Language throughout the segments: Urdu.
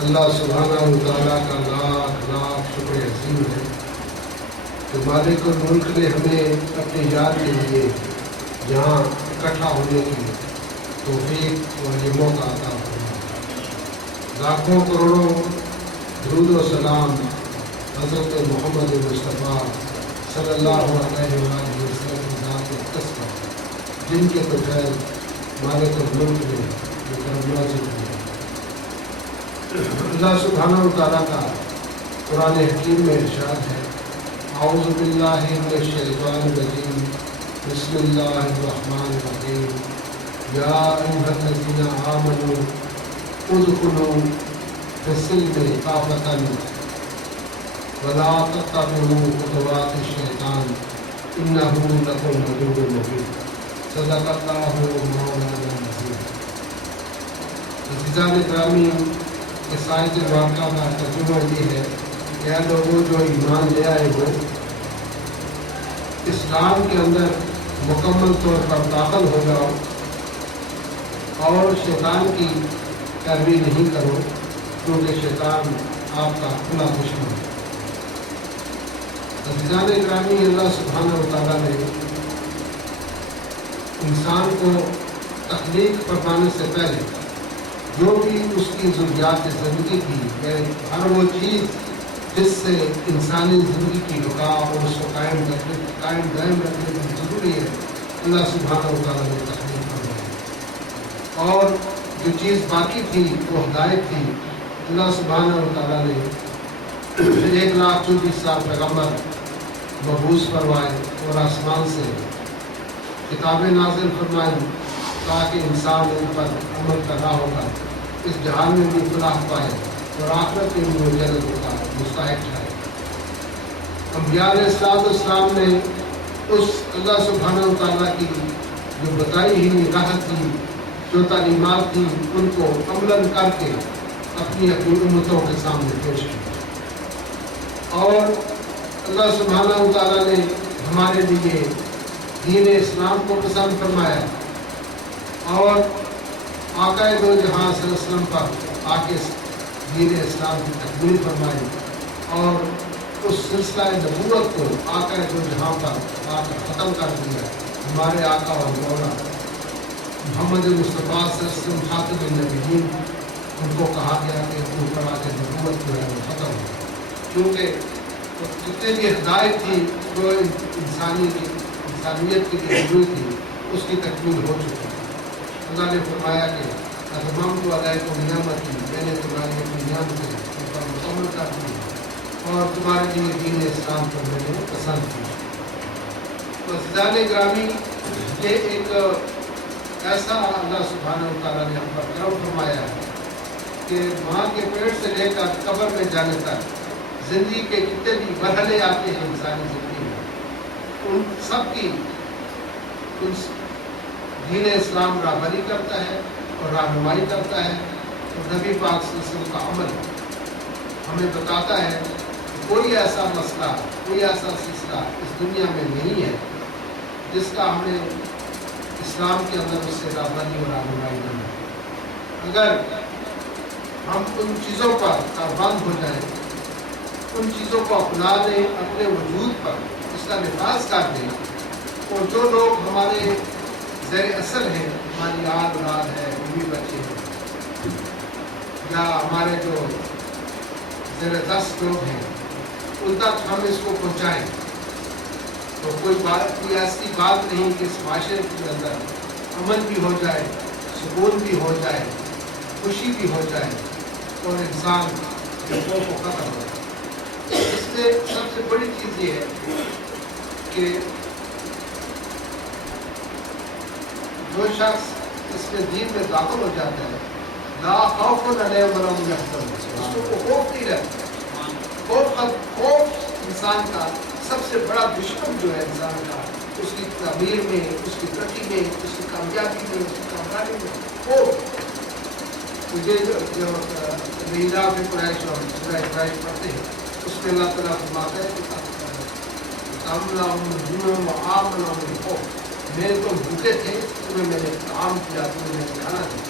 اللہ سبحانہ و تعالیٰ کا لاکھ لاکھ شکر عظیم ہے کہ مالک الملک نے ہمیں اپنی یاد کے لیے یہاں اکٹھا ہونے کی توفیق اور یہ موقع عطا فرمایا۔ لاکھوں کروڑوں درود و سلام حضرت محمد مصطفیٰ صلی اللہ علیہ وآلہ وسلم کی ذات اقدس پر، جن کے تو خیر مالک الملک نے یہ کرم نازل کیا۔ اللہ سبحانہ و تعالیٰ کا قرآن حکیم میں ارشاد ہے، اعوذ باللہ من الشیطان الرجیم، بسم اللہ الرحمن الرحیم، یا ایھا الذین آمنوا ادخلوا فی السلم کافۃ ولا تتبعوا خطوات الشیطان انہ لکم عدو مبین۔ صدق اللہ مولانا العظیم۔ عزیزان گرامی، اس آیت واقعہ کا ترجمہ یہ ہے کہ اے لوگوں جو ایمان لے آئے ہو، اسلام کے اندر مکمل طور پر داخل ہو جاؤ اور شیطان کی پیروی نہیں کرو، کیونکہ شیطان آپ کا کھلا دشمن ہے۔ عزیزان گرامی، اللہ سبحانہ و تعالیٰ نے انسان کو تخلیق فرمانے سے پہلے جو بھی اس کی ضروریات زندگی کی، ہر وہ چیز جس سے انسانی زندگی کی بقا اور اس کو قائم دائم رکھنے کی ضروری ہے، اللہ سبحانہ و تعالیٰ نے تخلیق فرمائی۔ اور جو چیز باقی تھی وہ ہدایت تھی۔ اللہ سبحانہ و تعالیٰ نے 1,24,000 سال پیغمبر مبعوث فرمائے اور آسمان سے کتابیں نازل فرمائیں تاکہ انسان ان پر عمل کر رہا ہوگا اس جہان میں بھی فلاح پائے اور آخرت میں بھی وہ جنت کا مستحق ٹھہرے۔ انبیاء علیہ السلام نے اس اللہ سبحانہ و تعالیٰ کی جو بتائی ہوئی راہ تھی، جو تعلیمات تھی، ان کو عملاً کر کے اپنی امتوں کے سامنے پیش کیا۔ اور اللہ سبحانہ و تعالیٰ نے ہمارے لیے دین اسلام کو پسند فرمایا اور آقا دو جہاں صلی اللہ علیہ وسلم پر آ کے دین اسلام کی تکمیل فرمائی اور اس سلسلہ نبوت کو آقا دو جہاں پر آ کر ختم کر دیا۔ ہمارے آقا اور مولا محمد مصطفیٰ صلی اللہ علیہ وسلم خاتم النبیین، ان کو کہا گیا کہ ان پر آ کے نبوت جو ہے وہ ختم ہو، کیونکہ جتنے بھی ہدایت تھی جو انسانیت کی ضروری تھی اس کی تکمیل ہو چکی۔ اللہ نے فرمایا کہ اتممت علیکم نعمتی، میں نے تمہاری اپنی نعمتیں ان پر مکمل کر دی اور تمہارے لیے دین اسلام کو میں نے پسند کیا۔ تو عزیزان گرامی، یہ ایک ایسا اللہ سبحانہ و تعالیٰ نے ہم پر کرم فرمایا ہے کہ ماں کے پیٹ سے لے کر قبر میں جانے تک زندگی کے جتنے بھی مرحلے آتے ہیں انسانی زندگی میں، ان سب کی دین اسلام راہبری کرتا ہے اور رہنمائی کرتا ہے، اور نبی پاک صلی اللہ علیہ وسلم کا عمل ہمیں بتاتا ہے کہ کوئی ایسا مسئلہ، کوئی ایسا سلسلہ اس دنیا میں نہیں ہے جس کا ہمیں اسلام کے اندر اس سے راہبری اور رہنمائی نہ ہو۔ اگر ہم ان چیزوں پر پابند ہو جائیں، ان چیزوں کو اپنا دیں، اپنے وجود پر اس کا نفاذ کر دیں، اور جو لوگ ہمارے زیر اثر ہیں، ہماری آل اولاد ہے، بیوی بچے ہیں، یا ہمارے جو زیر دست لوگ ہیں، ان تک ہم اس کو پہنچائیں، تو کوئی ایسی بات نہیں کہ اس معاشرے کے اندر امن بھی ہو جائے، سکون بھی ہو جائے، خوشی بھی ہو جائے اور انسان خوف کو ختم ہو جائے۔ اس میں سب سے بڑی چیز یہ ہے کہ جو شخص اس میں دین میں داخل ہو جاتا ہے، لا خوف علیہم ولا هم يحزنون، اس کو خوف نہیں رہتا۔ خوف انسان کا سب سے بڑا دشمن جو ہے انسان کا، اس کی تعمیر میں، اس کی ترقی میں، اس کی کامیابی میں، اس کی کامیابی میں خوف۔ مجھے جو میراث قریش اور سورہ قریش پڑھتے ہیں، اس میں اللہ تعالیٰ فرماتا ہے کہ میں تم بھوکے تھے، تمہیں میں نے طعام کیا، تمہیں میں نے کھانا دیا،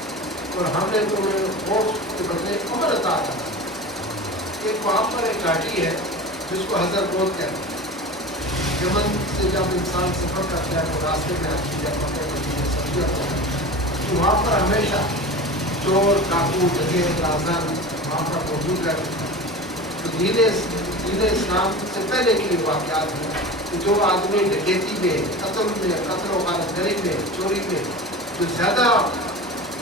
اور ہم نے تمہیں خوف کے بدلے امن عطا کیا۔ وہاں پر ایک گھاٹی ہے جس کو حضرت موت کہتے ہیں. یمن سے جب انسان سفر کرتا ہے تو راستے میں آتی ہے سبزیاں تو وہاں پر ہمیشہ چور ڈاکو دگے رازن وہاں پر موجود رہتے ہیں. تو دین اسلام سے پہلے کے واقعات ہیں کہ جو آدمی ڈکیتی میں قتل و غارت گری میں چوری میں جو زیادہ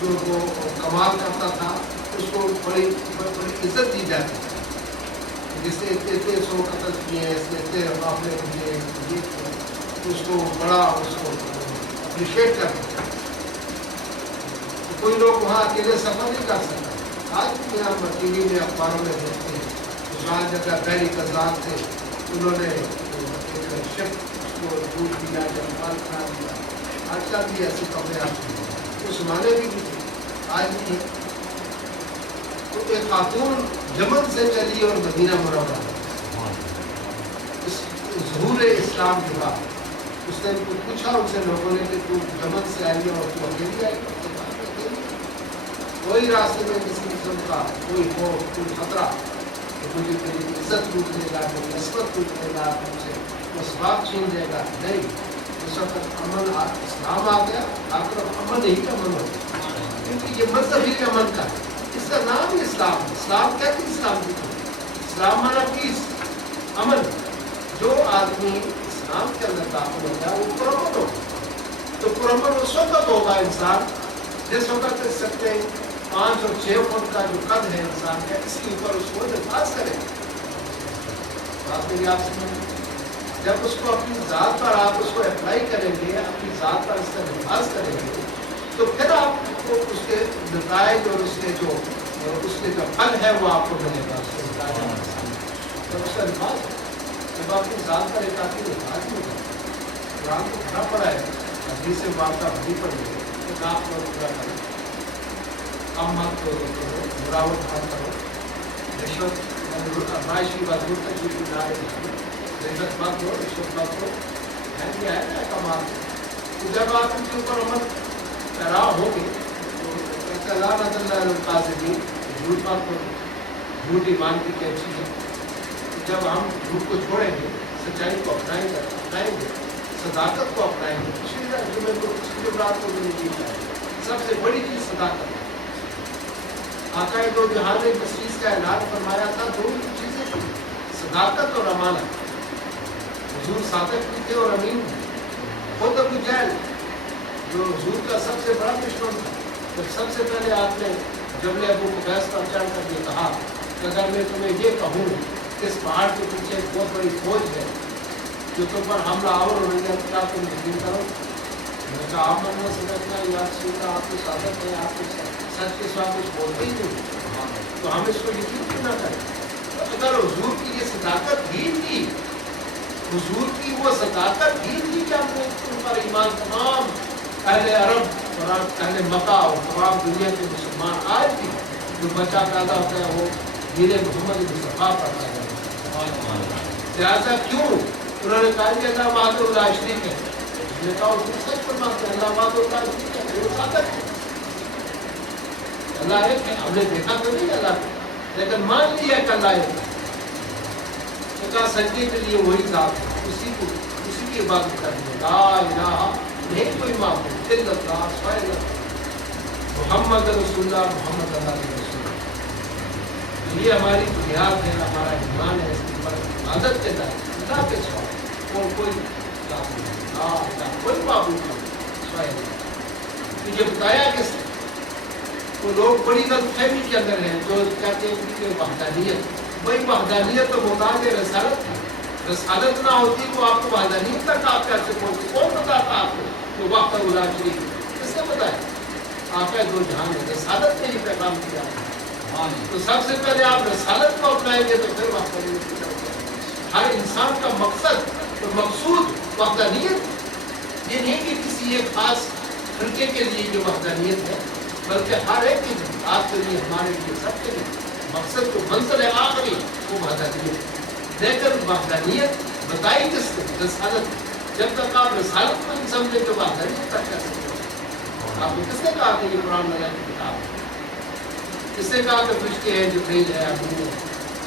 جو وہ کمال کرتا تھا اس کو بڑی عزت دی جاتی ہے. جس نے اتنے سو قتل کیے اس نے اتنے قافلے کیے اس کو بڑا اس کو اپریشیٹ کرتے. کوئی لوگ وہاں اکیلے سفر نہیں کر سکتا. آج بھی ہم ٹی وی میں اخباروں میں دیکھتے ہیں جہاں جگہ بحری قزاق تھے انہوں نے ایک شپ کو ڈوب دیا جب پال کھا دیا. آج کل بھی ایسی خبریں آتی ہیں اس زمانے بھی آج بھی ہے. تو ایک خاتون یمن سے چلی اور مدینہ منورہ ظہور اسلام کے بعد اس نے پوچھا ان سے لوگوں نے کہ تو یمن سے آئی اور تو اکیلی آئی. کوئی راستے میں کسی قسم کا کوئی خوف کوئی خطرہ کہ مجھے تیری عزت لوٹ لے گا میری عصمت لوٹ لے گا مجھ سے اسباب چھین لے گا نہیں. اس وقت امن اسلام آ گیا آپ طرف امن ہی امن ہو گیا کیونکہ یہ مذہب ہی امن کا ہے. اس کا نام ہی اسلام ہے. اسلام کہتے ہیں اسلام کی اسلام مانا پیس امن. جو آدمی اسلام کے اندر داخل ہو گیا وہ پرامن ہو. تو پرامن اس وقت ہوگا انسان جس وقت اس سکتے 5 اور 6 فٹ کا جو قد ہے انسان کا اس کے اوپر اس کو نفاذ کرے. بات میری آپ سے جب اس کو اپنی ذات پر آپ اس کو اپلائی کریں گے اپنی ذات پر اس کا نفاذ کریں گے تو پھر آپ کو اس کے نتائج اور اس کے جو پھل ہے وہ آپ کو ملے گا. اس کے جب اس کا نفاذ جب آپ کی ذات پر ایک آدمی نفاذ نہیں ہوگا قرآن کو پڑھا پڑا ہے حدیث سے واقعہ بڑی پڑی ہے کہ آپ لوگ پورا کریں کم مت کرو مراوٹ مت کرو رشوت آزمائش کی بات دور تک بھی نہ رشوت مت دو رشوت مت دو ہے نا کمال. تو جب آپ ان کے اوپر عمل پیرا ہو گے تو اللہ القاذبین جھوٹ بات کو جھوٹ ایمان کی کیسی ہے. جب ہم جھوٹ کو چھوڑیں گے سچائی کو اپنائیں گے صداقت کو اپنائیں گے. پچھلی رات کو میں نے سب سے بڑی چیز صداقت. آقا دو جہاں نے اس چیز کا اعلان فرمایا تھا 2 چیزیں تھیں صداقت اور امانت. حضور صادق بھی تھے اور امین بھی. خود ابو جہل جو حضور کا سب سے بڑا دشمن تھا جب سب سے پہلے آپ نے جبل ابو قبیس پر چڑھ کر یہ کہا کہ اگر میں تمہیں یہ کہوں کہ اس پہاڑ کے پیچھے ایک بہت بڑی فوج ہے جو تم پر حملہ آور ہو رہی ہے کیا تم یقین کرو. میں نے کہا آپ مننا سمجھنا یا سننا آپ کی صادق ہے آپ کو سچ کے ساتھ کچھ بولتے ہی نہیں تو ہم اس کو یقین کیوں نہ کریں. اگر حضور کی یہ صداقت ہی تھی حضور کی وہ صداقت ہی تھی کہ ہم نے ان پر ایمان تمام اہل عرب اور اہل مکہ اور تمام دنیا کے مسلمان آج بھی جو بچہ پیدا ہوتا ہے وہ دین محمد مصطفیٰ پر پیدا ہوتا ہے. لہٰذا کیوں انہوں نے کہا کہ اللہ وحدہ لا شریک ہے. میں کہا اس سچ فرماتے ہیں اللہ وحدہ لا شریک ہے وہ صادق ہے. اللہ ایک ہے ہم نے دیکھا تو نہیں اللہ لیکن مان لیا کہ اللہ ایک ہے. کہا سجدے کے لیے وہی ذات ہے اسی کی عبادت کریں لا الہ نہیں کوئی معبود الا اللہ سوائے اللہ محمد رسول اللہ محمد اللہ کے رسول. یہ ہماری بنیاد ہے ہمارا ایمان ہے اس کے اوپر عبادت کے دائرے اللہ کے سوا اور کوئی کوئی معبود نہیں سوائے اللہ. یہ بتایا کس نے وہ لوگ بڑی غلط فہمی کے اندر ہیں جو کہتے ہیں کہ وحدانیت وہی وحدانیت تو محتاج ہے رسالت. رسالت نہ ہوتی تو آپ کو وحدانیت تک آپ کیسے پہنچتے. کون بتاتا آپ کو کہ وقت لا شریک کس نے بتایا. آپ کا دو جہان ہے رسالت نے ہی پیغام کیا تو سب سے پہلے آپ رسالت کو اپنائیں گے تو پھر وحدانیت کی طرف جائیں گے. ہر انسان کا مقصد اور مقصود وحدانیت یہ نہیں کہ کسی ایک خاص فرقے کے لیے جو وحدانیت ہے بلکہ ہر ایک کے لیے آپ کے لیے ہمارے لیے سب کے لیے مقصد کو منزل ہے آخری وہ وحدانیت. لیکن وحدانیت بتائی کس نے رسالت. جب تک آپ رسالت کو نہیں سمجھے تو وحدانیت تک کیسے پہنچے. آپ کو کس نے کہا کہ یہ قرآن اللہ کی کتاب ہے. کس نے کہا کہ فرشتے ہیں جبریل ہے ابو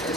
6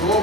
2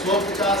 150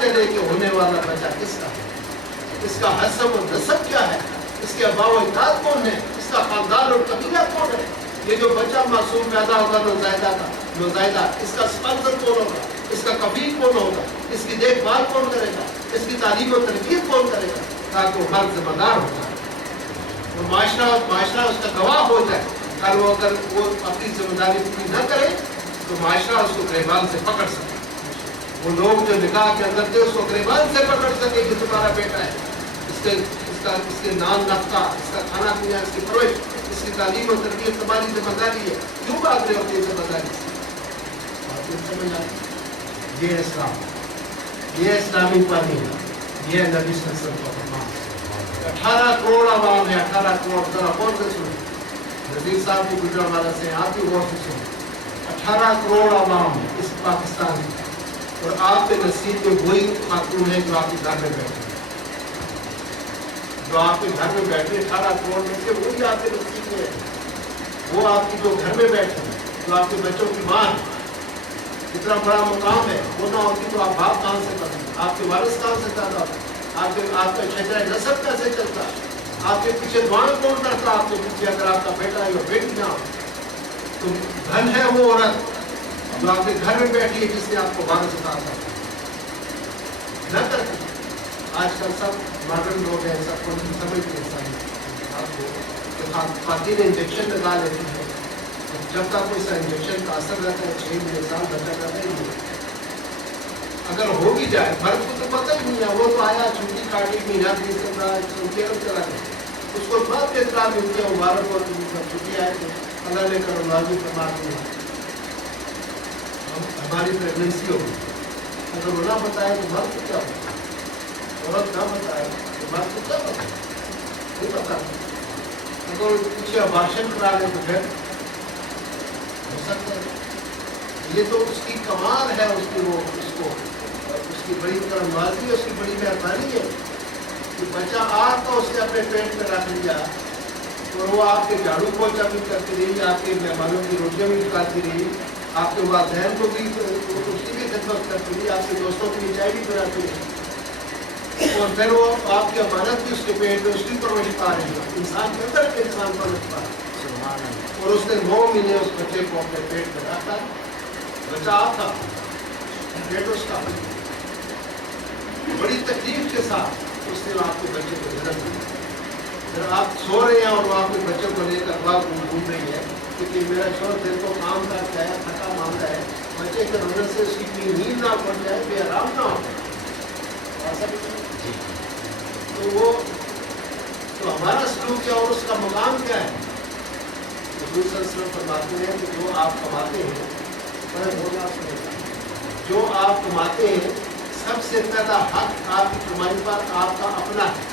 چلے کہ ہونے والا بچہ کس کا ہے، اس کا حسب و نسب کیا ہے، اس کے ابا و اجداد کون ہے، اس کا خاندان اور قبیلہ کون ہے. یہ جو بچہ معصوم پیدا ہوگا نوزائیدہ، اس کا اسپانسر کون ہوگا، اس کا کفیل کون ہوگا، اس کی دیکھ بھال کون کرے گا، اس کی تعلیم و تربیت کون کرے گا، تاکہ وہ ہر ذمہ دار ہو جائے. اور معاشرہ اس کا گواہ ہو جائے. کل وہ اگر وہ اپنی ذمہ داری پوری نہ کرے تو معاشرہ اس کو گریبان سے پکڑ سکے. وہ لوگ جو نکاح کے اندر تھے اس کو گریبان سے پکڑ سکے کہ تمہارا بیٹا ہے، اس کے نام نفقہ، اس کا کھانا پینا، اس کی پرورش، اس کی تعلیم و تربیت تمہاری ذمہ داری ہے. کیوں بات رہے اپنی ذمہ داری سے؟ سمجھ آئی؟ یہ اسلام، یہ اسلامی تعلیم، یہ نبی صلی اللہ علیہ وسلم کا فرمان. 18 کروڑ عوام ہے، 18 کروڑ. ذرا غور سے سنیں، نذیر صاحب بھی گجرانوالہ سے، آپ بھی غور سے سنیں. 18 کروڑ عوام اس پاکستان میں، اور آپ کے نصیب میں وہی خاتون ہے جو آپ کے گھر میں بیٹھے، جو آپ کے گھر میں بیٹھے. 18 کروڑ میں سے وہی آپ کے نصیب میں ہے. وہ آپ کی جو گھر میں بیٹھے ہیں، جو آپ کے بچوں کی ماں ہے، اتنا بڑا مقام ہے. وہ نہ ہوتی تو آپ باپ کہاں سے کرتے، آپ کے وارث کہاں سے پیدا ہوتے، آپ کا شجرہ نسب کیسے چلتا، آپ کے پیچھے دعائیں کون کرتا، آپ کے پیچھے اگر آپ کا بیٹا یا بیٹی نہ ہو تو دھن ہے وہ عورت جو آپ کے گھر میں بیٹھی ہے جس نے آپ کو وارث عطا کیا نہ کرتی. آج کل سب ماڈرن لوگ ہیں، سب کو سمجھتے ہیں آپ کو خواتین انجیکشن لگا لیتی ہیں. جب تک کوئی سا انجیکشن کا اثر رہتا ہے 6 مہینے سال بچہ رہتا ہی نہیں. اگر ہو بھی جائے مرد کو تو پتہ ہی نہیں ہے، وہ تو آیا چھٹی کاٹی مہینہ 20 چلا گیا، اس کو بہت اطلاع ملتی ہے. مبارک اور چھٹی آئے تو اللہ نے کرم نوازی فرما دی ہماری پریگنینسی ہوگی. اگر وہ نہ بتائے تو مرد کو کیا ہوگا، عورت نہ بتائے تو مرد کو کیا پتا، نہیں پتا. اگر پیچھے ابارشن کرا لے تو پھر ہو سکتا ہے. یہ تو اس کی کمال ہے، اس کی وہ اس کی بڑی کرم نوازی ہے، اس کی بڑی مہربانی ہے کہ بچہ آپ کا اس نے اپنے پیٹ میں رکھ لیا اور وہ آپ کے جھاڑو پوچھا بھی کرتی رہی، آپ کے مہمانوں کی روٹیاں بھی نکالتی رہی، آپ کے والدین کو بھی اس کی بھی خدمت کرتی رہی، آپ کے دوستوں کی چائے بھی بناتی رہی، اور پھر وہ آپ کی امانت بھی اس کے پیٹ میں اس کی پرورش پا رہی ہے. انسان کے اندر کے انسان پرورش پا رہا ہے. اور اس نے 9 مہینے اس بچے کو اپنے پیٹ میں رکھا. بچہ آپ تھا، پیٹ اس کا. بڑی تکلیف کے ساتھ اس نے آپ کے بچے کو جنم دیا. پھر آپ سو رہے ہیں اور وہ آپ کے بچے کو لے کر باغ گھوم رہی ہے کیونکہ میرا شوہر دل کو کام کر کے آیا، تھکا مانگا ہے. بچے کے رونے سے اس کی نیند نہ پڑ جائے، بے آرام نہ ہو جائے. تو وہ تو ہمارا سلوک کیا اور اس کا مقام کیا ہے؟ حضور صلی اللہ علیہ وسلم فرماتے ہیں کہ جو آپ کماتے ہیں، جو آپ کماتے ہیں سب سے پہلا حق آپ کی کمائی پر آپ کا اپنا ہے،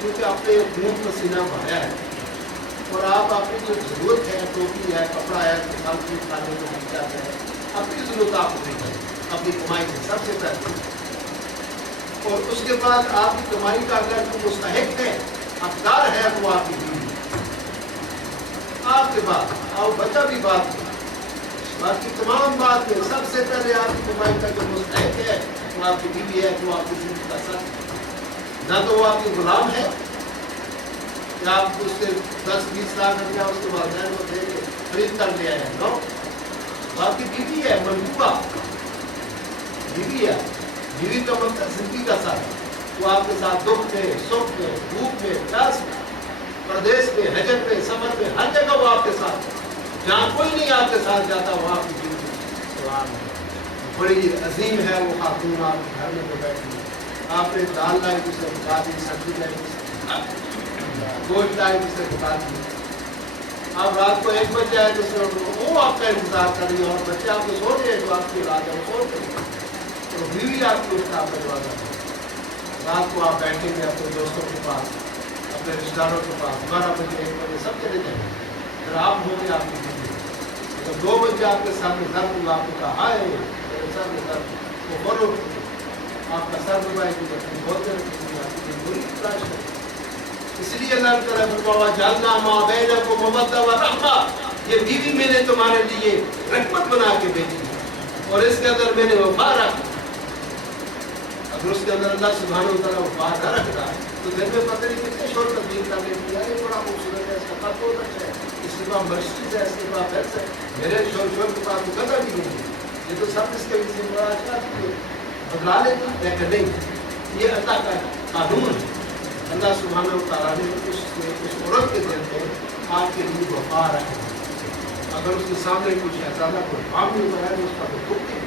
کیونکہ اپنے خون پسینہ بہایا ہے اور آپ اپنی جو ضرورت ہے، ٹوپی ہے، کپڑا ہے، پھل فروٹ کھانے کو مل جاتا ہے، اپنی ضرورت آپ پوری کریں اپنی کمائی سے سب سے پہلے. اور اس کے بعد آپ کی کمائی کا اگر کوئی مستحق ہے، حقدار ہے، وہ آپ کی بیوی. آپ کے بعد اور بچہ بھی بات ہے، باقی تمام بات ہے. سب سے پہلے آپ کی کمائی کا جو مستحق ہے وہ آپ کی بیوی ہے، وہ آپ کی زندگی کا سر. نہ تو وہ آپ کی غلام ہے کہ آپ اس سے 10-20 لاکھ روپیہ اس کے والدین کو دے کے خرید کر لے آئے. نو، آپ کی بیوی ہے، منصوبہ بیوی ہے. بیوی کا مطلب زندگی کا ساتھ، وہ آپ کے ساتھ دکھ میں، سکھ میں، دھوپ میں، پیاس میں، پردیس میں، حجت میں، سفر میں، ہر جگہ وہ آپ کے ساتھ. جہاں کوئی نہیں آپ کے ساتھ جاتا وہ آپ کی بیوی بڑی عظیم ہے. وہ خاتون آپ کے گھر میں تو بیٹھی ہے. آپ نے دال لائی جسے بتا دی، سبزی لائی جسے، گوشت لائی جسے بتا دی. آپ رات کو 1 بجے آئے جسے وہ آپ کا انتظار کر رہی ہے اور بچے آپ کو سو رہے ہیں، جو آپ کی رات ہے وہ سو رہے ہیں. تو بیوی آپ کو آپ کا دروازہ رات کو آپ بیٹھیں گے اپنے دوستوں کے پاس، اپنے رشتہ داروں کے پاس. 12 بجے 1 بجے سب چلے جائیں گے. پھر آپ ہوں گے آپ کی بیوی. تو 2 بجے آپ کے سامنے درد ہوں گا، آپ کو کہا ہائے میرے سر میں درد، وہ بولو آپ کا سر دبائے گی، بہت آپ کی بری تلاش ہے. اس لیے اللہ تعالیٰ جاننا ماں بہن کو مودہ و رحمہ، یہ بیوی میں نے تمہارے لیے رحمت بنا کے بھیجی اور اس کے اندر میں نے وفا رکھی. اگر اس کے اندر اللہ سبحانہ و تعالیٰ بات نہ رکھتا تو دن میں پتہ نہیں کتنے شور تبدیل کر لیتی ہے. یہ بڑا خوبصورت ہے, اس کا خط بہت اچھا ہے, اس کے پاس مرسیز ہے, اس کے پاس فیکس ہے, میرے شور کے پاس مقدر بھی نہیں ہے. یہ تو سب اس کے کسی بڑا اچھا بدلا لیتا, لیکن نہیں, یہ اللہ کا قانون ہے. اللہ سبحانہ و تعالیٰ نے اس عورت کے دل میں آپ کے لیے وفا رکھا. اگر اس کے سامنے کچھ اعتراض کوئی کام نہیں ہو رہا ہے تو اس کا کوئی دکھ نہیں.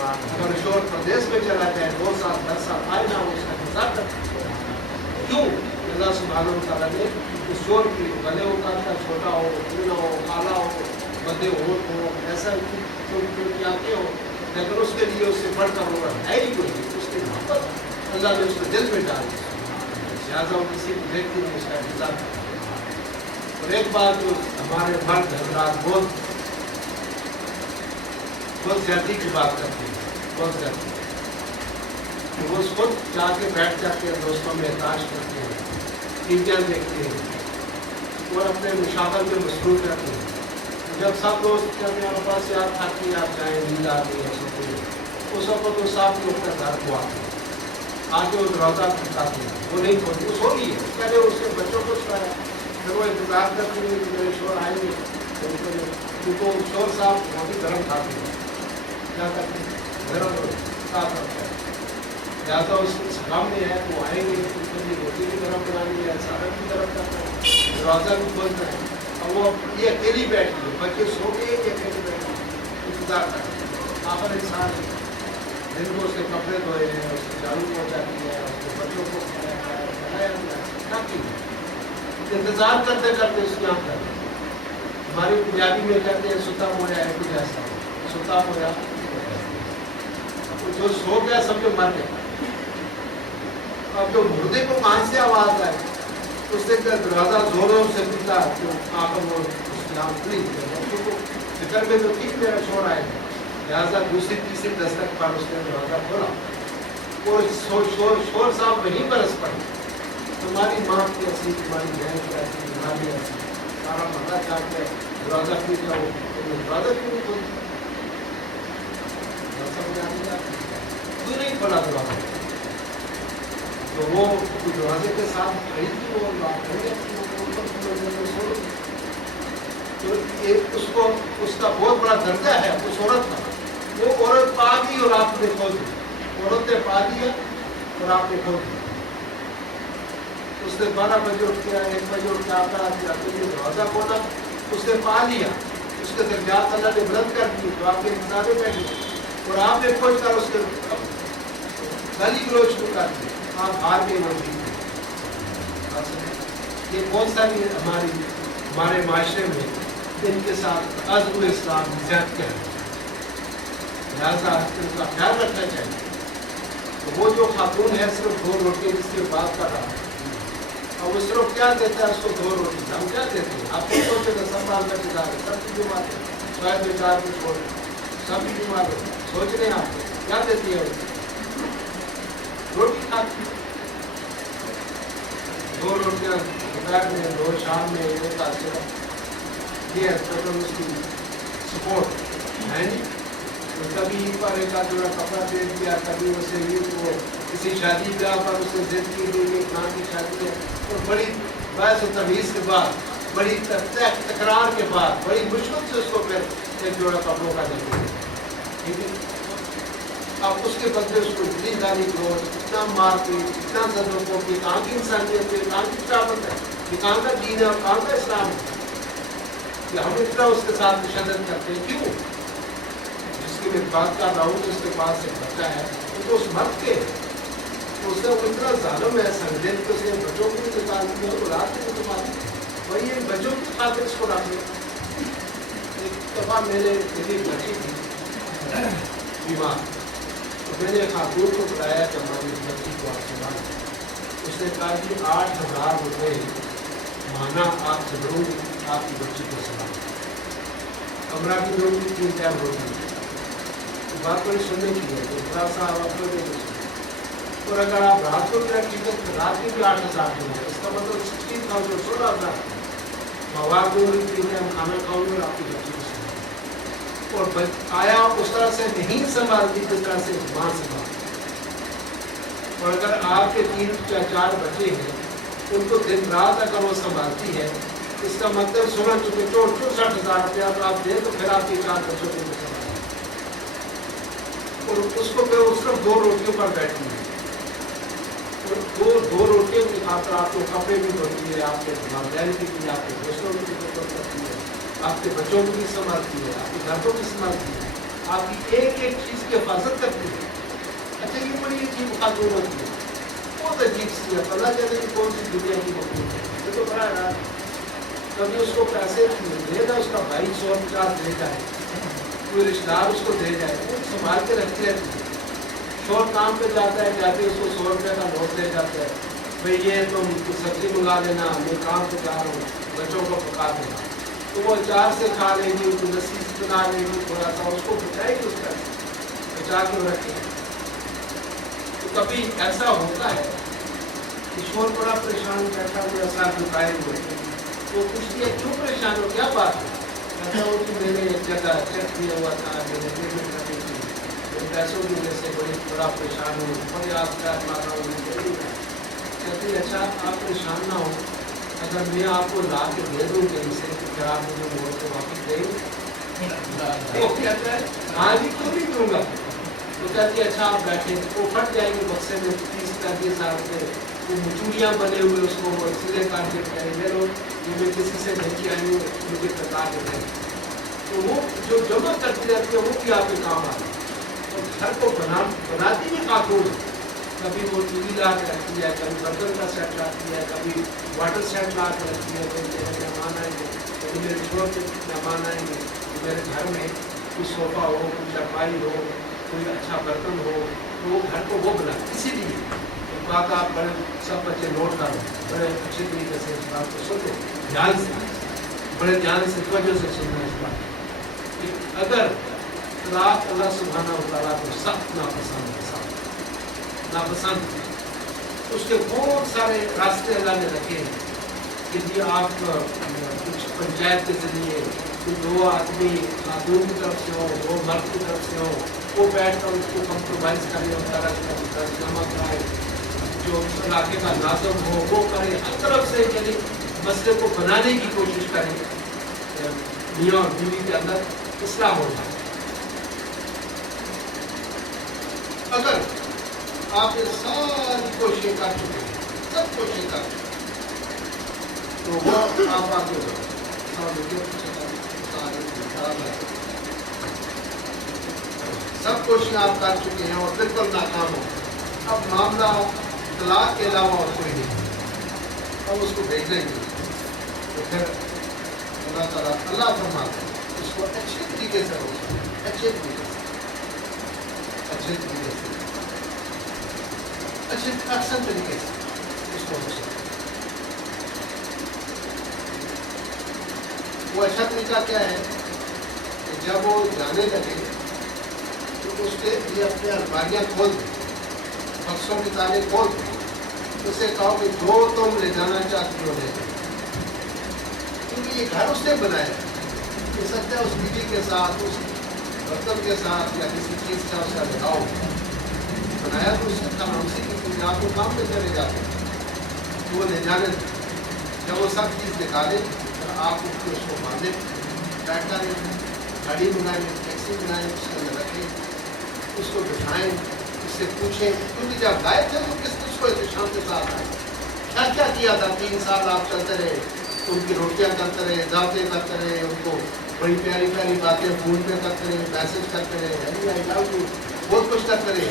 اگر شور پردیش میں چلا جائے 2 سال 10 سال آئے نہ ہو, اس کا انتظار کرتے کیوں؟ اللہ سبحانہ و تعالیٰ نے اس شور کی بھلے ہوتا تھا, چھوٹا ہو, پورا ہو, کالا ہو, بدے ہوٹ ہو, ایسا کیا ہو, لیکن اس کے لیے اس سے بڑھ کر وہ ہے ہی کوئی. اس کی محبت اللہ نے اس کے دل میں ڈال دی, لہٰذا وہ کسی ویکتی نے اس کا انتظار کیا. اور ایک بات جو ہمارے مرد حضرات بہت زیادتی کی بات کرتے ہیں, بہت زیادتی, کہ وہ خود جا کے بیٹھ جاتے ہیں, دوستوں میں احتاج کرتے ہیں, ٹیویاں دیکھتے ہیں اور اپنے مشاغل میں مصروف رہتے ہیں. جب سب دوست کہتے ہیں بس یار تھکی آپ جائیں, نیند آ گئی ہے, سوتے ہیں, اس وقت وہ صاحب لوگ کا گھر کو آتے ہیں, آگے وہ دروازہ کھٹکاتے ہیں, وہ نہیں کھولتے, وہ سو رہی ہے, پہلے اس کے بچوں کو سلایا, پھر وہ انتظار کرتے ہیں کہ میرے شور آئیں گے, کیونکہ شور صاحب بہت ہی گرم کھاتے ہیں, کیا کرتے ہیں, گرم صاف رکھتا ہے. لہٰذا اس کام میں ہے وہ آئیں گے, اس کے لیے روٹی بھی گرم بنانی ہے, سالن بھی گرم کرنا ہے, دروازہ بھی کھولتا ہے. اور وہ یہ اکیلی بیٹھی ہے, بچے سو گئے کہ اکیلے بیٹھے انتظار کرتے ہیں. آخر انسان دن کو اس کے کپڑے دھوئے ہیں, اس کے جھاڑو پہنچاتی ہے, اس کے بچوں کو کھلایا انتظار کرتے کرتے اس کی آنکھ کرتے. ہماری پنجابی میں کہتے ہیں ستا مویا ہے, کچھ ایسا ستا مویا, جو سو گیا سب جو مر گیا. اب جو مردے کو کہاں سے آواز آئے, اس نے دروازہ زوروں سے پیٹا, جو آ کر وہ اس کی آنکھ کھلی. بچوں کو فکر میں تو ٹھیک میرا شور آئے گا, لہٰذا دوسری تیسری دستک پر اس نے دروازہ کھولا, اور شور صاحب وہیں برس پڑے. تمہاری ماں کی ایسی, تمہاری بہن کی ایسی, تمہاری ایسی, سارا پتا چاہ کے دروازہ کھینچا ہو, دروازہ کیوں نہیں کھولتا, کیوں نہیں کھولا دروازہ؟ تو وہ دروازے کے ساتھ کھڑی تھی, وہ تو اس کو اس کا بہت بڑا درجہ ہے اس عورت کا. وہ عورت پا گئی اور آپ نے کھول دی, عورت نے پا دیا اور آپ نے کھول دیا. اس نے 12 بجے اٹھ کے 1 بجے اٹھ کے آتا دروازہ کھولا, اس نے پا لیا, اس کے درجات اللہ نے بلند کر دی, تو آپ کے انتظار میں بیٹھے, اور آپ نے کھوج کر اس کے گلی گلوچ کو کر دی, آپ ہار کے موجود. یہ بہت ساری ہمارے معاشرے میں ان کے ساتھ عزم اسلام زیادتی ہے, لہٰذا ان کا خیال رکھنا چاہیے. تو وہ جو خاتون ہے صرف 2 روٹی جس کی بات کر رہا ہے, اور وہ صرف کیا دیتا ہے اس کو 2 روٹی, ہم کیا دیتے ہیں؟ آپ کو سوچے گا سب مال کا کتاب ہے, سب کی بیمار ہے, شاید بیچار کو چھوڑ سب کی بیمار ہے, سوچ رہے ہیں آپ کو کیا دیتی ہے؟ روٹی کھاتی, 2 روٹیاں دوپہر میں, 2 شام میں, 1 آج یہ ہے تو اس کی سپورٹ ہے نہیں. کبھی پر ایک آدھ جوڑا کپڑا دے دیا, کبھی اسے عید کو کسی شادی بیاہ پر اسے ضد کی گئی کہاں کی شادی ہے, اور بڑی بحث و تمیز کے بعد, بڑی تکرار کے بعد, بڑی مشکل سے اس کو پھر ایک جوڑا کپڑوں کا دیتے ہیں. ٹھیک ہے, اب اس کے بدلے اس کو اتنی گالی گلوچ, اتنا مار پیٹ, اتنا زدوں کو کہ کہاں کی انسانیت ہے, کہاں کی شرافت ہے, یہ کہاں کا دین ہے اور کہاں کا اسلام ہے کہ ہم اتنا اس کے ساتھ تشدد کرتے ہیں. کیوں؟ جس کی میں بات کر رہا ہوں, جس کے پاس ایک بچہ ہے, تو اس مرد کے اس نے اتنا ظالم ہے سنجید کہ اس نے بچوں کو بھی نکال دیا اور رات کو بھی نکال دیا, وہی ایک بچوں کی خاطر اس کو رکھ دیا. ایک دفعہ میرے میری بچی تھی بیمار, تو میں نے خاتون کو بتایا کہ ہماری بچی کو آپ سے بات, اس نے کہا کہ 8,000 روپئے مانا آپ سے لوں گی, آپ کی بچی کو سلام, کمرہ کی لوں گی, 3 ٹائم روٹی. بات کوئی سننے کی ہے, تو تھوڑا سا آپ کو دے دیں, اور اگر آپ رات کو بھی رکھیں گے تو رات کی بھی 8,000 دیں گے, اس کا مطلب 16,000 16,000 مواد دوں گی, 3 ٹائم کھانا کھاؤں گی, آپ کی بچی کو سلام. اور آیا اس طرح سے نہیں سنبھالتی جس طرح سے ماں سنبھالتی. اور اگر آپ کے 3 یا 4 بچے ہیں ان کو دن رات اگر وہ سنبھالتی ہے، اس کا مطلب 64,000 روپیہ آپ دیں تو پھر آپ کے 4 بچوں کو سنبھالیں، اور اس کو پھر اس پر 2 روٹیوں پر بیٹھتی ہے، اور 2 روٹیوں کی خاطر آپ کو کپڑے بھی دھوتی ہے، آپ کے والدین کی بھی، آپ کے دوستوں کی بھی خدمت کرتی ہے، آپ کے بچوں کو بھی سنبھالتی ہے، آپ کے گھر کو بھی سنبھالتی ہے، آپ کی ایک ایک چیز کی حفاظت کرتی ہے۔ اچھا یہ بڑی عجیب خاتون ہوتی ہے، بہت عجیب سی ہے، اللہ جانے کی کون سی دنیا کی مخلوق ہے، یہ تو بڑا ہے۔ کبھی اس کو پیسے دے گا، اس کا بھائی 150 دے جائے، کوئی رشتہ دار اس کو دے جائے، وہ سنبھال کے رکھتے رہتے ہیں۔ شور کام پہ جاتا ہے، جاتے اس کو 100 روپے کا نوٹ دے جاتا ہے، بھئی یہ تم سبزی منگا لینا، میں کام پہ جا رہا ہوں، بچوں کو پکا دینا، تو وہ اچار سے کھا لیں گی، تو لسی سے بنا لیں گی، تھوڑا سا اس کو بچائے گی، اس کا بچا کے رکھے۔ تو کبھی ایسا ہوتا ہے کہ شور بڑا پریشان بیٹھا ہوا ساتھ دکھائے ہوئے، تو کچھ دیا کیوں پریشان ہو، کیا بات ہے؟ کہتا ہوں کہ میں نے ایک جگہ چیک کیا ہوا تھا، میں نے پیمنٹ کرنی تھی، میں پیسوں کی وجہ سے بڑا پریشان ہوں، بڑے آپ کا مار رہا ہوں۔ کہتی اچھا آپ پریشان نہ ہو، اگر میں آپ کو لا کے دے دوں کہیں سے تو پھر آپ مجھے موڑ کے واپس دیں گے؟ وہ کہتا ہے ہاں جی کیوں نہیں دوں گا۔ تو کہتی ہے اچھا آپ بیٹھے، وہ پھٹ جائے گی بکسے میں 30-35 روپے، وہ مچوڑیاں بنے ہوئے اس کو وہ سلے کاٹ کے کہے لے لو، یہ میں کسی سے لے کے آئی ہوں، مجھے بتا کے دیں۔ تو وہ جو جمع کرتی رہتی ہے وہ بھی آپ کے کام آتی ہے، اور گھر کو بناتی بھی خاتون، کبھی وہ ٹی وی لا کے رکھتی ہے، کبھی برتن کا سیٹ لاتی ہے، کبھی واٹر سیٹ لا کے رکھتی ہے، کبھی میرے مہمان آئیں گے، کبھی میرے شوہر کے مہمان آئیں گے، میرے گھر میں کوئی صوفہ ہو، کوئی چرپائی ہو، کوئی اچھا برتن ہو، تو وہ گھر کو وہ بنا۔ اسی لیے بات آپ بڑے سب بچے نوٹ کرو، بڑے اچھے طریقے سے اس بات کو سنو، دھیان سے، بڑے دھیان سے توجہ سے سننا اس بات کہ اگر طلاق اللہ سبحانہ و تعالیٰ کو سخت ناپسند ہے، ناپسند، اس کے بہت سارے راستے اللہ نے رکھے ہیں کہ جی آپ کچھ پنچایت کے ذریعے کوئی 2 آدمی خاتون کی طرف سے ہو، 2 مرد کی طرف سے ہو، وہ بیٹھ کر اس کو کمپرومائز کرے اور درجنامہ کرائے، جو علاقے کا ناظم ہو وہ کرے، ہر طرف سے یعنی مسئلے کو بنانے کی کوشش کریں، میاں اور بیوی کے اندر اصلاح ہو جائے۔ اگر آپ یہ ساری کوششیں کر چکے ہیں، سب کوششیں کر چکے ہیں، تو وہ آپ آگے سب کوششیں آپ کر چکے ہیں اور بالکل ناکام ہو، اب معاملہ طلاق کے علاوہ اور کوئی نہیں، اب اس کو بھیجنا ہی نہیں، تو پھر اللہ تعالیٰ اللہ فرماتا ہے اس کو اچھے طریقے سے روکنا، اچھے طریقے سے، اچھے طریقے سے، اچھے احسن طریقے سے اس کو روکنا۔ وہ اچھا طریقہ کیا ہے کہ جب وہ جانے لگے تو اس کے لیے اپنے الماریاں کھول دیں، بکسوں کے تالے کھول دیں، اسے کہو کہ جو تم لے جانا چاہتی ہو لے جاؤ، کیونکہ یہ گھر اس نے بنایا ہے، ہو سکتا ہے اس بیوی کے ساتھ، اس برتن کے ساتھ یا کسی چیز کا اس کا لگاؤ بنایا تو اس کا نام سے کہ آپ کو کام پہ چلے جاتے ہیں، تو وہ لے جانے دیں، جب وہ سب چیز نکالے آپ اس کو باندھیں، پیک کریں، گاڑی منگائیں، ٹیکسی منگائیں، اس کے اندر رکھیں، اس کو بٹھائیں، اس سے پوچھیں، کیونکہ جب گائے تھے تو کس کو احتشام کے ساتھ آئے، کیا کیا تھا، 3 سال آپ چلتے رہے، ان کی روٹیاں کرتے رہے، دعوتیں کرتے رہے، ان کو بڑی پیاری پیاری باتیں فون پہ کرتے رہے، میسج کرتے رہے، آئی لو یو، بہت کچھ کرتے رہے،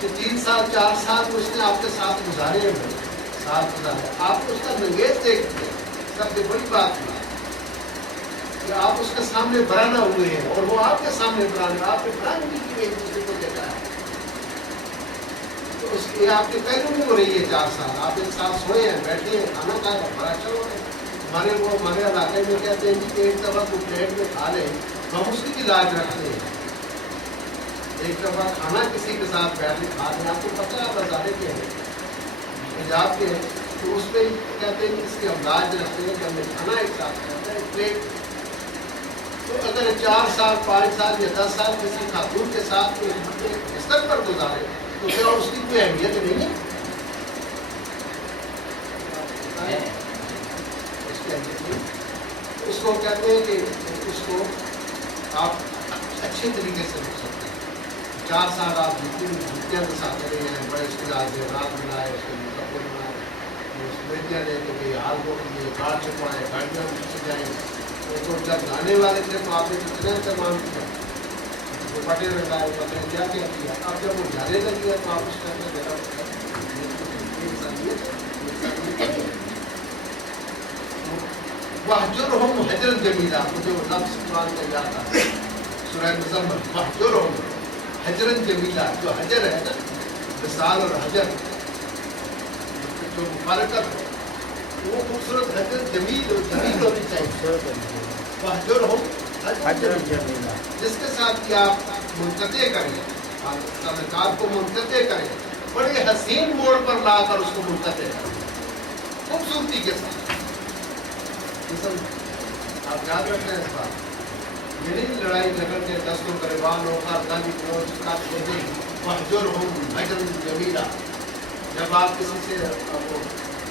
کہ 3 سال 4 سال اس نے آپ کے ساتھ گزارے ہیں، ساتھ گزارے، آپ کو اس کا نگیز دیکھتے ہیں، سب سے بڑی بات ہے کہ آپ اس کے سامنے برانا ہوئے ہیں اور وہ آپ کے سامنے برانا، آپ کے بران بھی کی ایک دوسرے کو دیکھا ہے، تو اس کی آپ کے پہلو میں ہو رہی ہے 4 سال، آپ ایک ساتھ سوئے ہیں، بیٹھے ہیں، کھانا کھایا، بڑا اچھا ہو رہا ہے، ہمارے علاقے میں کہتے ہیں کہ ایک دفعہ کو پلیٹ میں کھا لیں، ہم اس کی بھی لاج رکھتے ہیں، ایک دفعہ کھانا کسی کے ساتھ بیٹھ کے کھا لیں، آپ کو پتہ ہے آپ ہزارے کے ہیں، پنجاب کے ہیں، تو اس پہ کہتے ہیں کہ اس کی ہم لاج رکھتے ہیں کہ ہم نے کھانا ایک ساتھ کھاتا ہے، ایک پلیٹ۔ تو اگر 4 سال 5 سال یا 10 سال کسی خاتون کے ساتھ بستر پر گزارے تو پھر اس کی کوئی اہمیت نہیں ہے؟ اس کی اہمیت نہیں. اس کو کہتے ہیں کہ اس کو آپ اچھے طریقے سے رکھ سکتے ہیں. 4 سال آپ جتنی جتیاں کے ساتھ رہے ہیں، بڑے اختلاف سے رات بنائے، اس کے لیے کپڑے بنائے، اس بیٹیاں لے کے گئی، ہال کو لیے کار چپوائے، گاڑیاں سے جائیں. تو جب جانے والے تھے تو آپ نے کتنے اہتمام کیا، دوپٹے لگائے، پتہ کیا کیا کیا. اب جب وہ جانے لگی ہے تو آپ اس کا وَاحْجُرْهُمْ حَجْرًا جَمِيلًا. مجھے وہ لفظ قرآن کا یاد آتا ہے، سورہ مزمل. وَاحْجُرْهُمْ حَجْرًا جَمِيلًا. جو حجر ہے نا، مثال اور حجر جو مفارقت ہے، وہ خوبصورت حجر جمیل ہونی چاہیے. وَاحْجُرْهُمْ حَجْرًا جَمِيلًا. جس کے ساتھ کہ آپ منقطع کریں، تعلقات کو منقطع کریں، بڑے حسین موڑ پر لا کر اس کو منقطع کریں خوبصورتی کے ساتھ. آپ یاد رکھیں اس بات. یہ نہیں لڑائی جھگڑ کے دستوں گریبان ہو کر گالی گلوچ کا نہیں. وَاحْجُرْهُمْ حَجْرًا جَمِيلًا. جب آپ کسی سے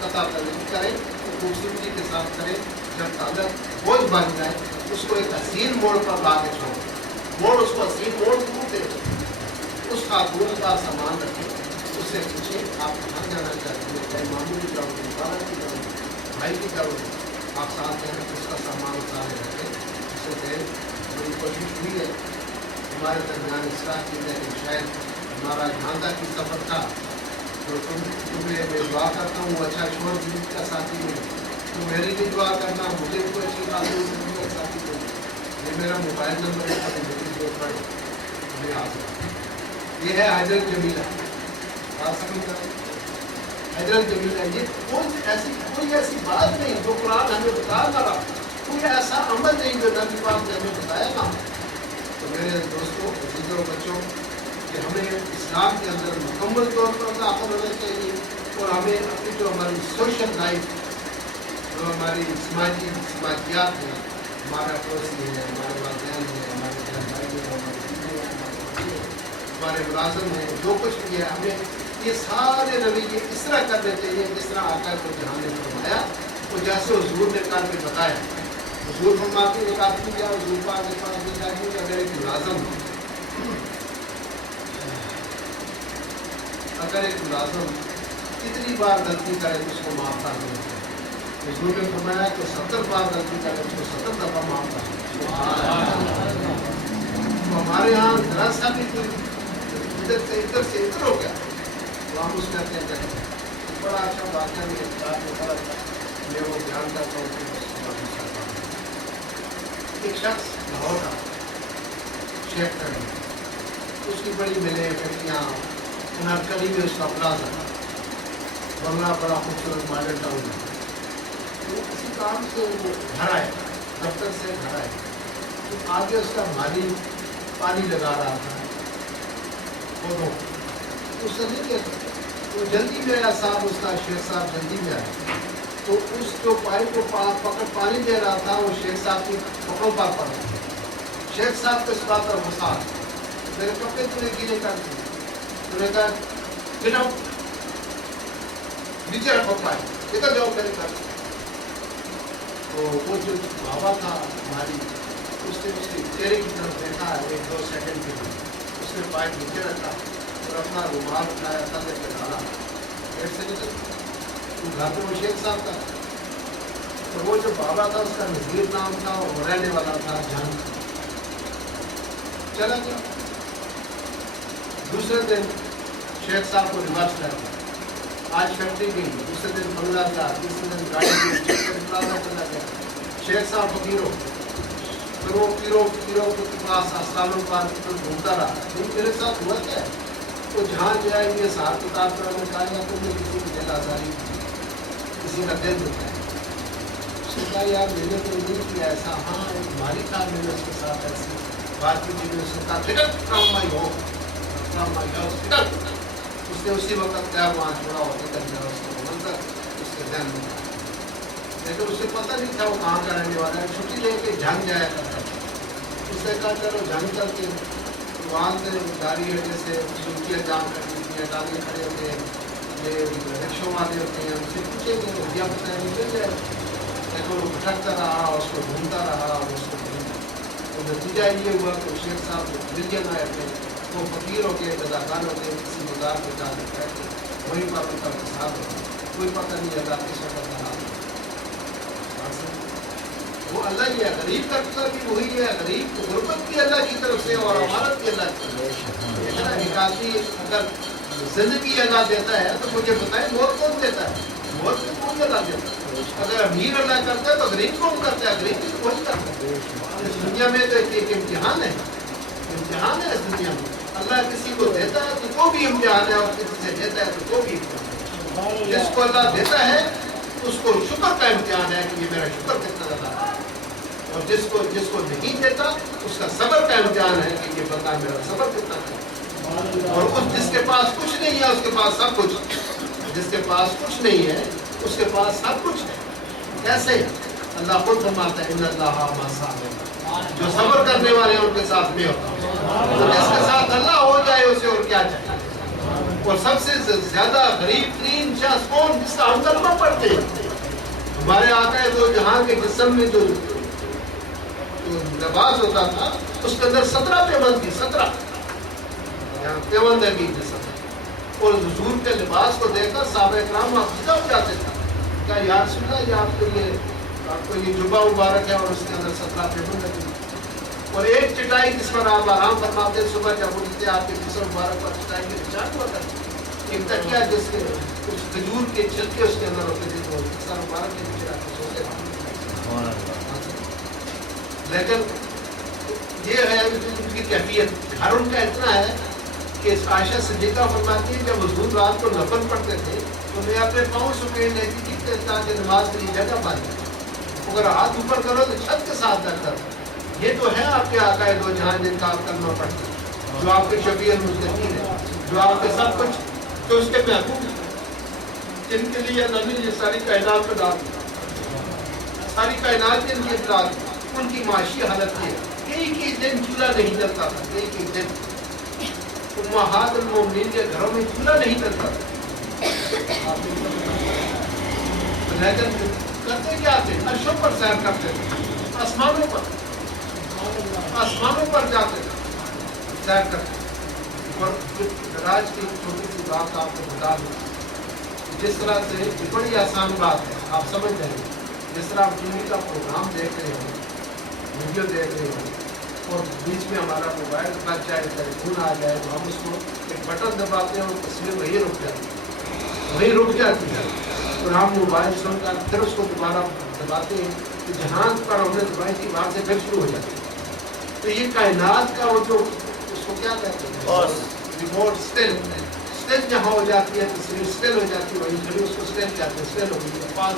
قطع تعلق کریں تو خوبصورتی کے ساتھ کریں. جب تعلق بوجھ بن جائے اس کو ایک حسین موڑ پر لا کے چھوڑیں. موڑ اس کو حسین موڑ کیوں دے؟ اس خاتون کا سامان رکھیں، اس سے پوچھیں آپ کہاں جانا چاہتے ہیں، چاہے ماموں کی جاؤ گے، بالا کی جاؤ گے، بھائی کی جاؤ گے، آپ ساتھ ہیں اس کا سامان اتارے رکھیں. اس سے کہیں بڑی کوشش ہوئی ہے ہمارے درمیان اس طرح کی ہے کہ شاید ہمارا جھاندا کی سفر تھا تو تمہیں میں دعا کرتا ہوں اچھا شوہر زندگی کا ساتھی ہے، تو میری بھی دعا کرنا، مجھے کوئی اچھی بات زندگی کا ساتھی ہو. یہ میرا موبائل نمبر ہے، کبھی میری ضرورت پڑے ہمیں آ سکتا. یہ ہے حجرت جمیلہ. بات سمجھ کر حجرت جمیلہ. یہ کوئی ایسی بات نہیں جو قرآن ہمیں بتا نہ رہا، کوئی ایسا عمل نہیں جو نبی پاک نے ہمیں بتایا نہ. تو میرے دوستوں، عزیزوں، بچوں، کہ ہمیں اسلام کے اندر مکمل طور پر داخل ہونا چاہیے اور ہمیں اپنی جو ہماری سوشل لائف، جو ہماری سماجیات ہیں، ہمارا پڑوسی ہے، ہمارے والدین ہیں، ہمارے بہن بھائی ہیں، ہمارے بیوی ہیں، ہمارے ملازم ہیں، جو کچھ بھی ہے، ہمیں یہ سارے رویے اس طرح کرنے چاہیے جس طرح آقا کو جہاں نے فرمایا وہ جیسے حضور نے کر کے بتایا. حضور فرماتے ہیں ایک آدمی کیا حضور پاک کے پاس بھی جاتی کہ اگر ایک ملازم کتنی بار غلطی کرے تو اس کو معاف کر دیں. حضور نے فرمایا کہ 70 بار غلطی کرے اس کو 70 دفعہ معاف کر دیں. تو ہمارے یہاں ذرا سا بھی کوئی ادھر سے ادھر ہو گیا تو ہم اس میں اپنے کریں. بڑا اچھا واقعہ میں وہ بیان کرتا ہوں. ایک شخص لاہور کا شیخ کر اس کی بڑی ملیں فیکٹریاں، انارکلی میں اس کا پلازا بنگلہ بڑا خوبصورت ماڈل ٹاؤن ہے. تو کسی کام سے وہ گھر آئے، دفتر سے گھر آئے تو آگے اس کا مالی پانی لگا رہا تھا پودوں. اس سے نہیں کہتا وہ جلدی میں آیا صاحب، اس کا شیخ صاحب جلدی میں آیا تو اس جو پائپ کو پکڑ پانی دے رہا تھا وہ شیخ صاحب کی کپڑوں پر پڑا. شیخ صاحب کو اس بات پر غصہ، میرے کپڑے تمہیں گیلے کر دیے. تو نے کہا بنا نیچے رکھو پائپ، نکل جاؤ میرے گھر. تو وہ جو بابا تھا ہماری، اس نے اس کے چہرے کی طرف دیکھا 1-2 سیکنڈ کے لیے. اس نے پائپ نیچے رکھا اور اپنا رومال اٹھایا، تھلے پہ ڈالا، پیٹ سے نکل. تو گھر پہ وہ شیخ صاحب کا تو وہ جو بابا تھا اس کا نذیر نام تھا اور وہ رہنے والا تھا جان. چلا گیا. دوسرے دن شیخ صاحب کو ریورس کر دیا. آج فیکٹری گئی، دوسرے دن بنگلہ گیا، تیسرے دن گاڑی پلازا چلا گیا. شیخ صاحب فقیر ہو، پھر وہ پیروں کے پاس استعمال پر گھومتا رہا. میرے ساتھ ہوا کیا ہے؟ تو جہاں جائے یہ حساب کتاب کرنے کا یا تم نے کسی کی دل آزاری، کسی کا دل دکھا ہے. اس نے کہا یار میں نے تو نہیں کیا ایسا. ہاں ایک مالی تھا، میں نے اس کے ساتھ ایسی بات کی تھی. میں اس نے کہا اس نے اسی وقت پیر وہاں چھوڑا اور نکل گیا. اس کو منظر اس کے ذہن میں، لیکن اسے پتہ نہیں تھا وہ کہاں کا رہنے والا ہے. چھٹی لے کے جھنگ جایا کرتا. اس نے کہا چلو جھنگ کر کے سوال سے جاری ہے، جیسے ڈیوٹی انجام کرنی تھی، اٹالی کھڑے ہوتے ہیں، یہ رکشوں والے ہوتے ہیں، ان سے پوچھے کہ دیا بتائیں مل جائے، لیکن وہ بھٹکتا رہا، اس کو ڈھونڈتا رہا، اس کو ڈھونڈا، تو نتیجہ یہ ہوا کہ شیخ صاحب مل جانا ہے، وہ فقیر ہو گئے، گداکار ہو گئے، کسی مزار پہ جا کے بیٹھے، وہیں پر ان کا فساد ہو گیا، کوئی پتہ نہیں لگا کس وقت رہا۔ وہ اللہ ہی ہے، غریب کا قصہ بھی وہی ہے، غریب کو غربت بھی اللہ کی طرف سے اور امانت بھی اللہ کی طرف سے۔ ایک آدمی اگر زندگی اللہ دیتا ہے تو مجھے بتائیں موت کون دیتا ہے؟ موت کو کون اللہ دیتا ہے؟ اگر امیر اللہ کرتا ہے تو غریب کون کرتا ہے؟ غریب بھی وہی کرتا ہے۔ اس دنیا میں تو ایک امتحان ہے، امتحان ہے اس دنیا میں۔ اللہ کسی کو دیتا ہے تو وہ بھی امتحان ہے، اور کسی سے دیتا ہے تو وہ بھی امتحان ہے۔ جس کو اللہ دیتا ہے اس کو شکر کا امتحان ہے کہ یہ میرا شکر کتنا زیادہ ہے، اور جس کو نہیں دیتا اس کا صبر کا امتحان ہے کہ یہ بندہ میرا صبر کتنا ہے۔ اور جس کے پاس کچھ نہیں ہے اس کے پاس سب کچھ ہے، جس کے پاس کچھ نہیں ہے اس کے پاس سب کچھ ہے۔ کیسے؟ اللہ خود فرماتا ہے ان اللہ مع الصابرین، جو صبر کرنے والے ہیں ان کے ساتھ میں ہوتا ہوں۔ تو جس کے ساتھ اللہ ہو جائے اسے اور کیا چاہیے۔ اور سب سے زیادہ غریب ترین شخص کون؟ جس کا ہم کلمہ پڑھتے ہیں۔ ہمارے آقا دو جہاں کے جسم میں جو لباس ہوتا تھا اس کے اندر 17 پیوند تھی، 17 پیوند ہے جسم، اور حضور کے لباس کو دیکھ کر صحابہ اکرام افسردہ ہو جاتے تھے، کیا یا رسول اللہ یہ آپ کو یہ جبہ مبارک ہے اور اس کے اندر 17 پیوند لگی، اور ایک چٹائی جس پر آپ آرام فرماتے صبح جب اٹھتے آپ کے جسم مبارک پر چٹائی کے نشان ہوا کرتے، ایک تکیہ جس کے کچھ کھجور کے چھلکے اس کے اندر ہوتے تھے تو سر مبارک کے نیچے رکھ کے سوتے تھے۔ لیکن یہ ہے ان کی کیفیت، گھر ان کا اتنا ہے کہ عائشہ صدیقہ فرماتی ہے جب حضور رات کو نفل پڑھتے تھے تو میں اپنے پاؤں سکیڑ لیتی تھی تاکہ نماز کے لیے جگہ پا جائے، اگر ہاتھ اوپر کرو تو چھت کے ساتھ درد کرتا۔ یہ تو ہے آپ کے آقا دو جہاں جن کا آپ کلمہ پڑھتے ہیں، جو آپ کے شفیع المذنبین ہے، جو آپ کے سب کچھ، تو اس کے محبوب جن کے لیے نبی یہ ساری کائنات کو ڈال دیا، ساری کائنات جن کی اطلاع، ان کی معاشی حالت یہ ایک ہی دن چولہا نہیں جلتا تھا، ایک ہی دن امہات المومنین کے گھروں میں چولہا نہیں جلتا تھا، لیکن کرتے کیا تھے؟ عرشوں پر سیر کرتے تھے، آسمانوں پر جاتے تھے، سیر کرتے۔ اور راج کی چھوٹی سی بات آپ کو بتا دوں، جس طرح سے بڑی آسان بات ہے، آپ سمجھ جائیں گے، جس طرح آپ ٹی وی کا پروگرام دیکھ رہے ہو، ویڈیو دیکھ رہے ہو، اور بیچ میں ہمارا موبائل بچ جائے، ٹیلیفون آ جائے تو ہم اس کو ایک بٹن دباتے ہیں اور تصویر وہیں رک جاتی ہے، اور ہم موبائل سن کر پھر اس کو دوبارہ دباتے ہیں کہ جہاں پر ہم نے دبائی تھی وہاں سے پھر شروع ہو جاتی ہے۔ تو یہ کائنات کا وہ جو اس کو کیا کہتے ہیں ریموٹ اسٹل جہاں ہو جاتی ہے، تصویر اسٹل ہو جاتی ہے، وہیں کھڑی اس کو اسٹل کہتے ہیں، اسٹل ہو گئی ہے، پاس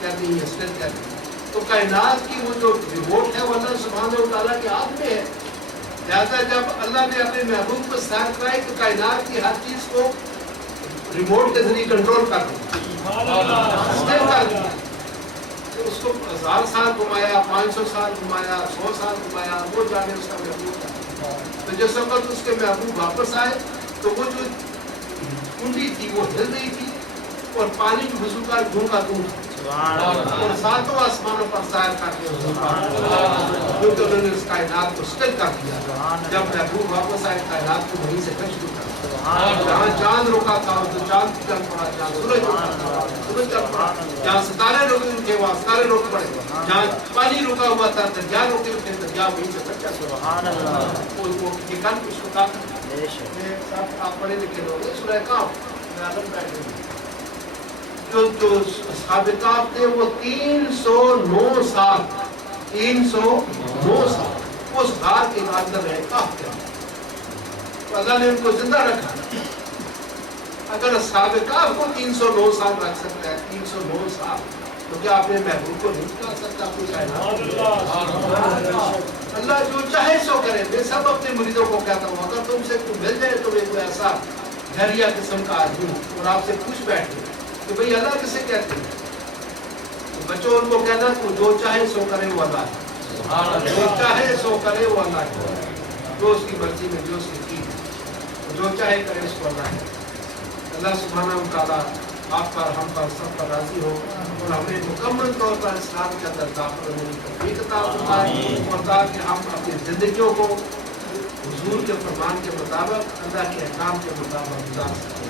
کہتے ہیں، اسٹل کہتے ہیں۔ تو کائنات کی وہ جو ریموٹ ہے وہ اللہ سبحانہ و تعالیٰ کے ہاتھ میں ہے، لہٰذا جب اللہ نے اپنے محبوب کو سیر کرائی تو کائنات کی ہر چیز کو ریموٹ کے ذریعے کنٹرول کر دیا، اس کو 1000 سال گھمایا، 500 سال گھمایا، 100 سال گھمایا، وہ جانے اس کا محبوب تھا۔ تو جس وقت اس کے محبوب واپس آئے تو وہ جو کنڈی تھی وہ ہل رہی تھی اور پانی کی وضو کا گھونگا دوں تھا، اور ساتوں آسمانوں پر سیر کر کے کیونکہ انہوں نے اس کائنات کو اسٹل کر دیا۔ جب محبوب واپس آئے کائنات کو وہیں سے پھر شروع کر دیا، جہاں چاند رکا تھا تو چاند چل پڑا، جہاں سورج رکا تھا سورج چل پڑا، جہاں ستارے رکے تھے وہاں ستارے رک پڑے، جہاں پانی رکا ہوا تھا دریا رکے تھے دریا وہیں سے پھر چل پڑا۔ یہ کل کچھ ہوتا آپ پڑھے لکھے لوگ سورہ کہف جو اصحاب کہف تھے وہ 309 سال اس غار کے اندر رہے، کہف کے اندر، تو اللہ نے ان کو زندہ رکھا۔ اگر اصحاب کہف کو 309 سال رکھ سکتا ہے، 309 سال، تو کیا اپنے محبوب کو نہیں کر سکتا کوئی کائنات؟ اللہ جو چاہے سو کرے۔ میں سب اپنے مریضوں کو کہتا ہوں اگر تم سے کوئی مل جائے تمہیں کوئی ایسا گھریا قسم کا آدمی اور آپ سے پوچھ بیٹھے کہ بھئی اللہ کسے کہتے ہیں، تو بچوں ان کو کہنا تو جو چاہے سو کرے وہ اللہ ہے، جو چاہے سو کرے وہ اللہ ہے۔ جو اس کی مرضی میں جو اس کی چیز جو چاہے کرے اس کو اللہ ہے. اللہ سبحانہ و تعالیٰ آپ پر ہم پر سب پر راضی ہو اور ہمیں مکمل طور پر اسلام کے اندر داخل ہونے کی توفیق عطا فرمائے اور تاکہ ہم اپنی زندگیوں کو حضور کے فرمان کے مطابق اللہ کے احکام کے مطابق گزار سکیں.